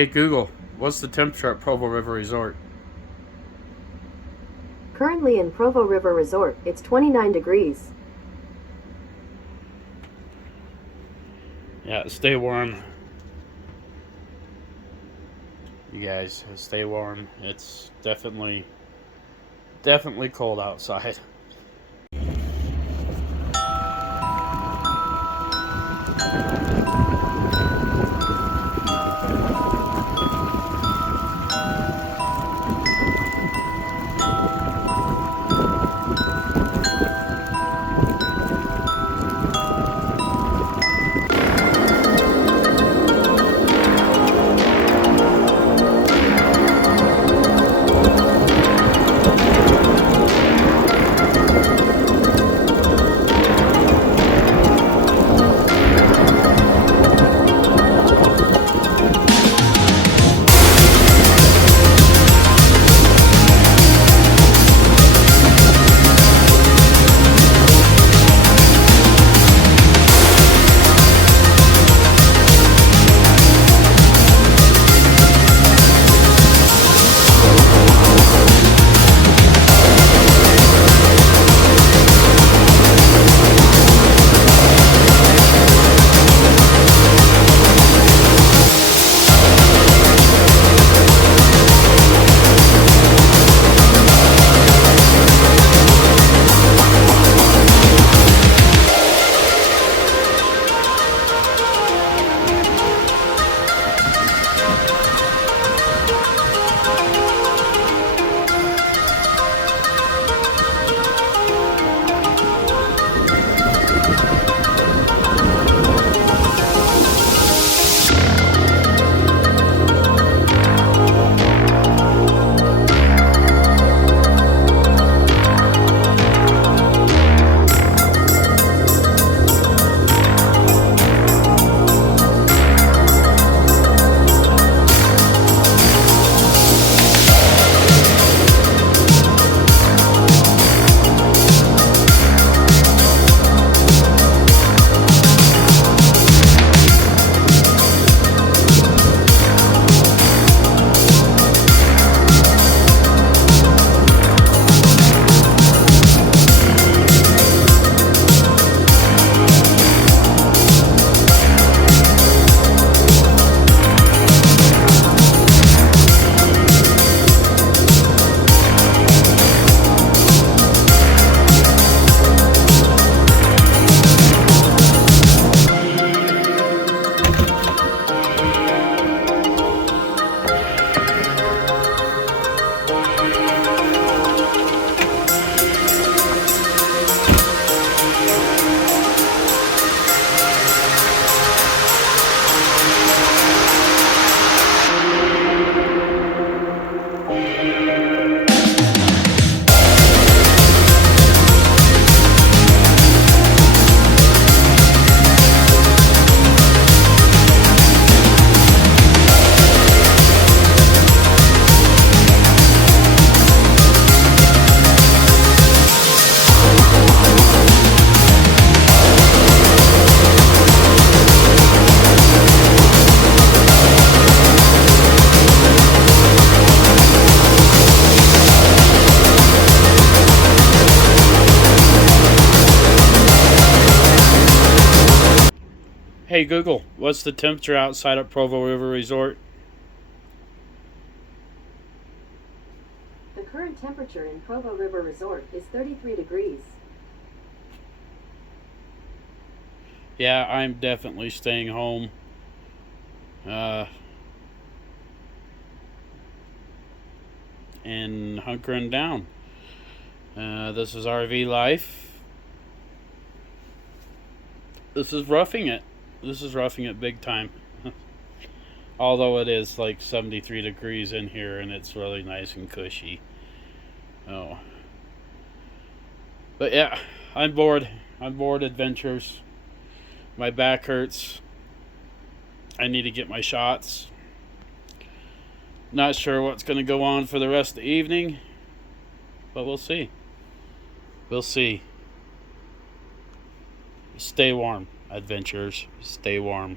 Hey Google, what's the temperature at Provo River Resort? Currently in Provo River Resort, it's 29 degrees. Yeah, stay warm. You guys, stay warm. It's definitely cold outside. Hey Google, what's the temperature outside at Provo River Resort? The current temperature in Provo River Resort is 33 degrees. Yeah, I'm definitely staying home. and hunkering down. This is RV life. This is roughing it. This is roughing it big time. Although it is like 73 degrees in here and it's really nice and cushy. Oh. But yeah, I'm bored. I'm bored, adventures. My back hurts. I need to get my shots. Not sure what's going to go on for the rest of the evening, but we'll see. We'll see. Stay warm, adventurers. Stay warm.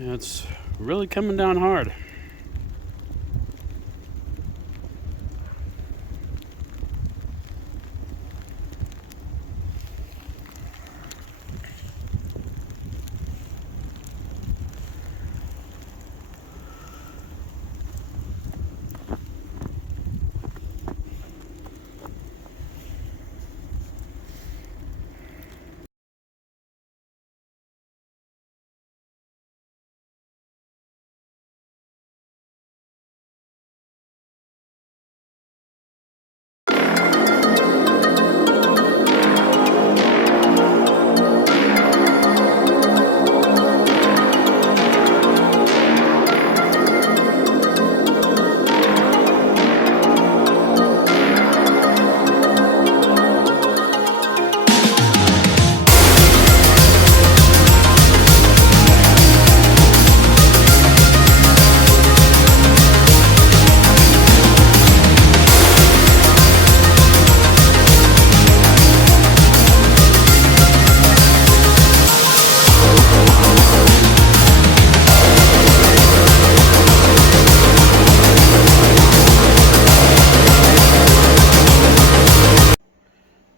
It's really coming down hard.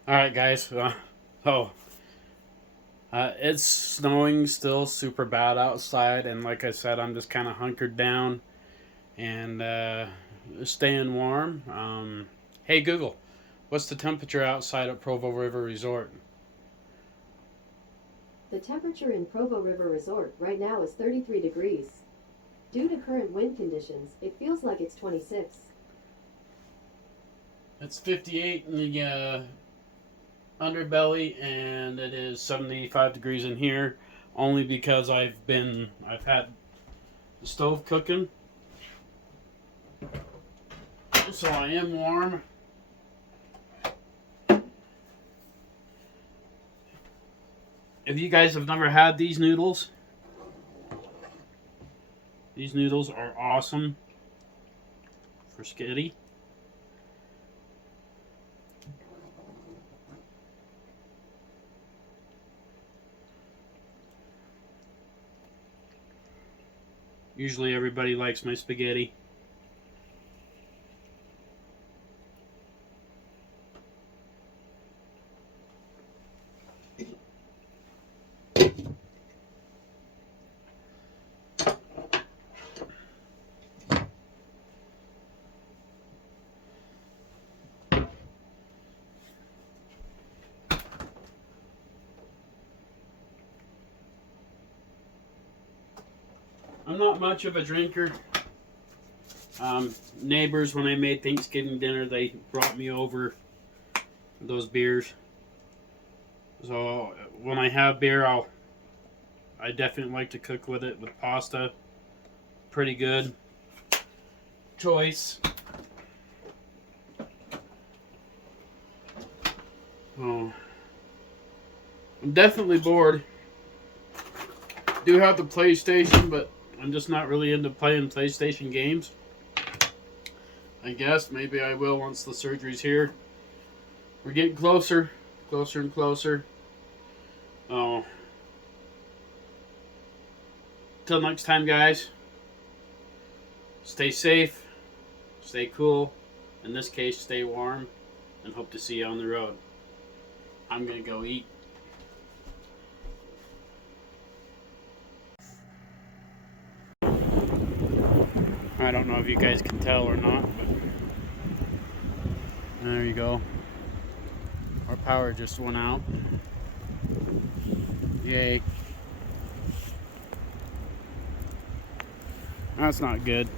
Alright, guys. It's snowing still super bad outside, and like I said, I'm just kind of hunkered down and staying warm. Hey, Google, what's the temperature outside at Provo River Resort? The temperature in Provo River Resort right now is 33 degrees. Due to current wind conditions, it feels like it's 26. It's 58 in the underbelly, and it is 75 degrees in here, only because I've had the stove cooking, so I am warm. If you guys have never had these noodles are awesome for skitty. Usually everybody likes my spaghetti. I'm not much of a drinker. Neighbors, when I made Thanksgiving dinner, they brought me over those beers. So when I have beer, I definitely like to cook with it with pasta. Pretty good choice. Oh, I'm definitely bored. Do have the PlayStation, but I'm just not really into playing PlayStation games. I guess maybe I will once the surgery's here. We're getting closer and closer. Oh, till next time, guys. Stay safe, stay cool. In this case, stay warm, and hope to see you on the road. I'm gonna go eat. I don't know if you guys can tell or not, but there you go. Our power just went out. Yay. That's not good.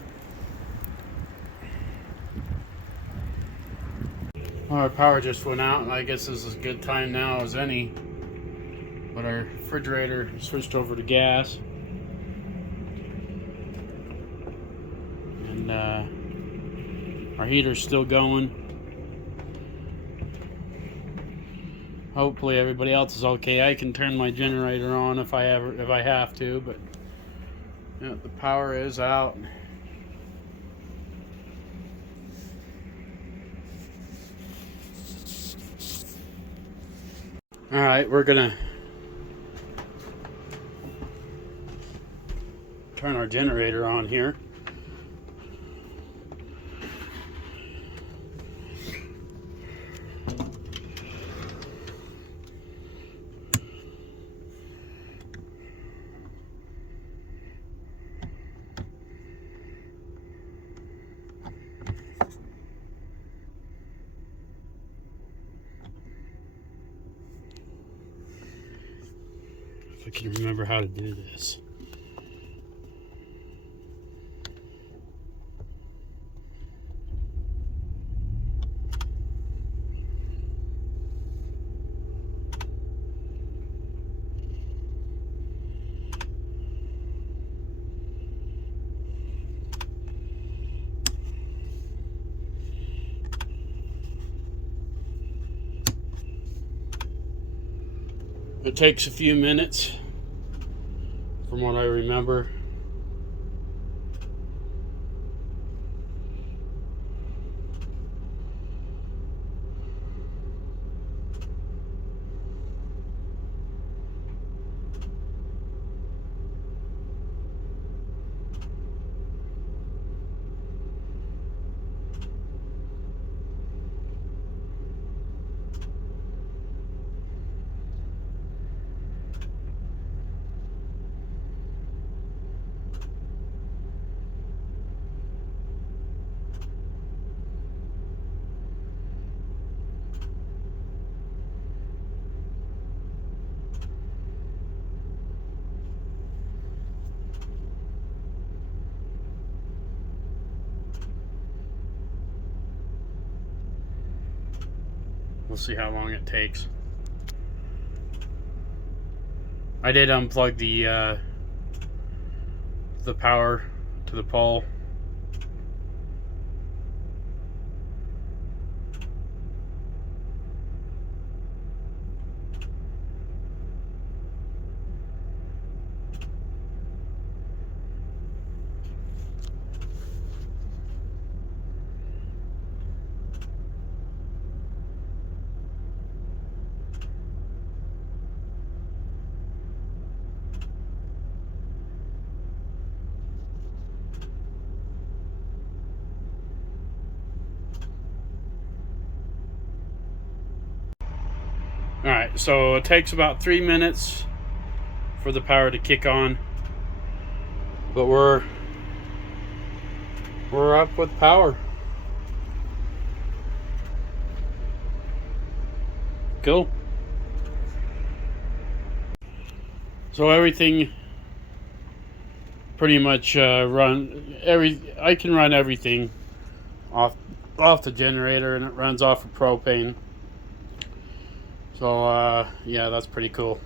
Well, our power just went out, and I guess this is as good time now as any. But our refrigerator switched over to gas. And our heater's still going. Hopefully everybody else is okay. I can turn my generator on if I have to, but yeah, the power is out. All right, we're gonna turn our generator on here. If I can remember how to do this. It takes a few minutes, from what I remember. We'll see how long it takes. I did unplug the power to the pole. Alright, so it takes about 3 minutes for the power to kick on. But we're up with power. Cool. So everything pretty much I can run everything off the generator, and it runs off of propane. So yeah, that's pretty cool.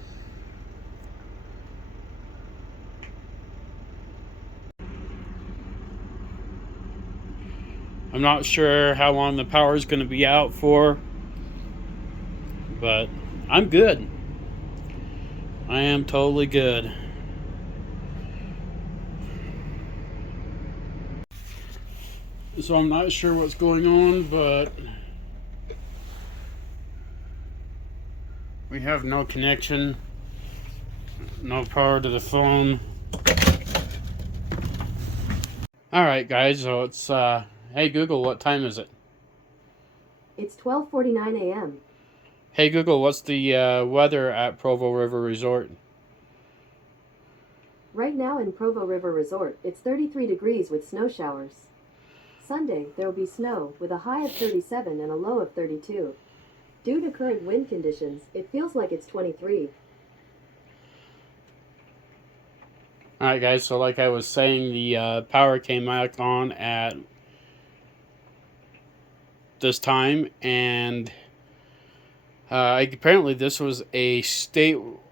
I'm not sure how long the power is going to be out for, but I'm good. I am totally good. So I'm not sure what's going on, but we have no connection, no power to the phone. Alright guys, so it's hey Google, what time is it? It's 12:49 a.m. Hey Google, what's the weather at Provo River Resort? Right now in Provo River Resort, it's 33 degrees with snow showers. Sunday, there will be snow with a high of 37 and a low of 32. Due to current wind conditions, it feels like it's 23. Alright guys, so like I was saying, the power came back on at this time, and apparently this was a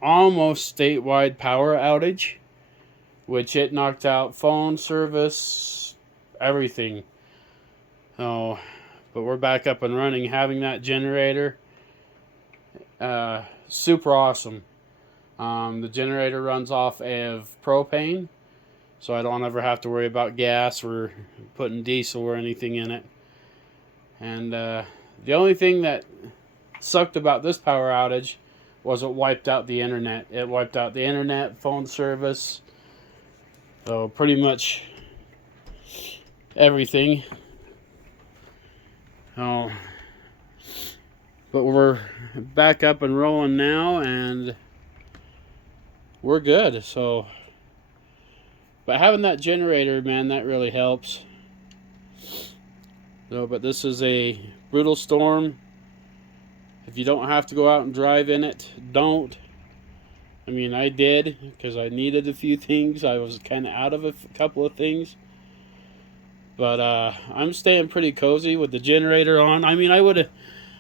almost statewide power outage, which it knocked out phone service, everything. Oh, but we're back up and running. Having that generator, super awesome. The generator runs off of propane, so I don't ever have to worry about gas or putting diesel or anything in it. And the only thing that sucked about this power outage was it wiped out the internet. It wiped out the internet, phone service, So pretty much everything. Oh, but we're back up and rolling now, and we're good. So, but having that generator, man, that really helps. So, but this is a brutal storm. If you don't have to go out and drive in it, don't. I mean, I did because I needed a few things. I was kind of out of a couple of things. But I'm staying pretty cozy with the generator on. I mean, I would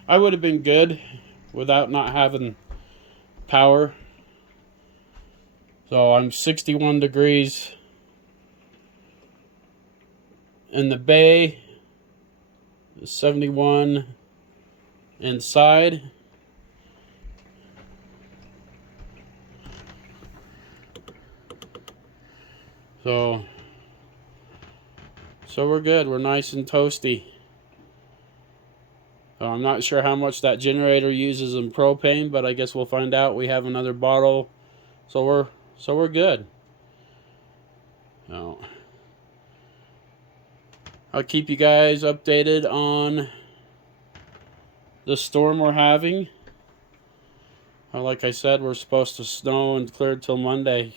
have been good without not having power. So I'm 61 degrees in the bay, 71 inside. So we're good. We're nice and toasty. So I'm not sure how much that generator uses in propane, but I guess we'll find out. We have another bottle, so we're good. So I'll keep you guys updated on the storm we're having. Like I said, we're supposed to snow and clear till Monday.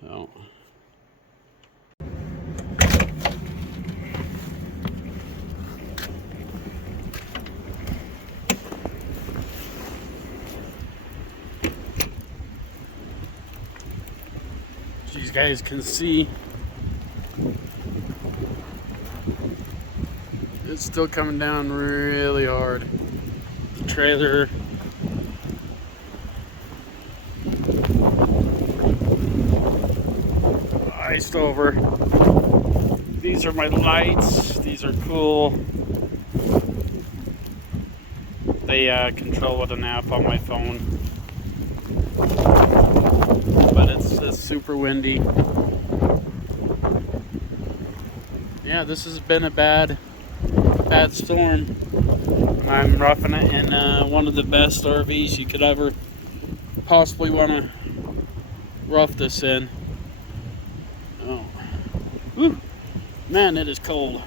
So. As you guys can see, it's still coming down really hard. The trailer iced over. These are my lights. These are cool. They control with an app on my phone. But it's super windy. Yeah, this has been a bad storm. I'm roughing it in one of the best RVs you could ever possibly want to rough this in. Oh, whew. Man, it is cold.